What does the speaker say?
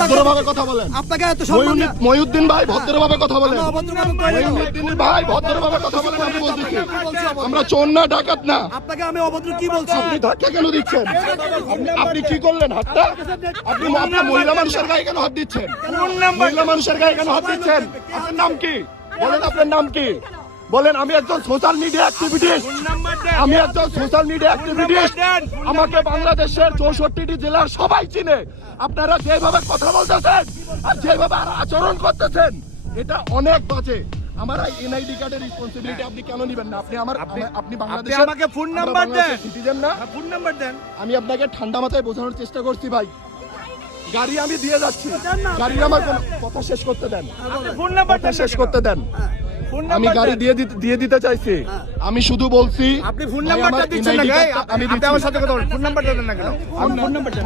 ভদ্রভাবে কথা বলেন। মহিউদ্দিন ভাই ভদ্রভাবে কথা বলেন। মহিউদ্দিন ভাই ভদ্রভাবে কথা বলেন। আমি বলতেছি আমরা চোর না, ডাকাত না। আপনাকে আমি অভদ্র কি বলছি? আপনি ধাক্কা কেন দিচ্ছেন? আপনি কি করলেন? হাতটা আপনি মহিলা মানুষের গায়ে কেন হাত দিচ্ছেন? মহিলা মানুষের গায়ে কেন হাত দিচ্ছেন? আপনার নাম কি বলেন? আপনার নাম কি বলেন? আমি একজন সোশ্যাল মিডিয়া অ্যাক্টিভিটিস্ট। আমি একজন সোশ্যাল মিডিয়া অ্যাক্টিভিটিস্ট। আমাকে বাংলাদেশের 64টি জেলার সবাই চিনে। আপনারা যেভাবে কথা বলতেছেন আর যেভাবে আচরণ করতেছেন এটা অনেক বাজে। আমার এনআইডি কার্ডের রেসপন্সিবিলিটি আপনি কেন নেবেন না? আপনি বাংলাদেশের আমাকে ফোন নাম্বার দেন, সিটিজেন না? ফোন নাম্বার দেন। আমি আপনাকে ঠান্ডা মাথায় বোঝানোর চেষ্টা করছি ভাই। গাড়ি আমি দিয়ে যাচ্ছি, গাড়ি আমার কথা শেষ করতে দেন, ফোন নাম্বার শেষ করতে দেন। আমি গাড়ি দিয়ে দিতে চাইছি। আমি শুধু বলছি আপনি ফোন নাম্বারটা দিচ্ছেন না। আমি আমার সাথে কথা বলেন, ফোন নাম্বারটা দেন না কেন? ফোন নাম্বারটা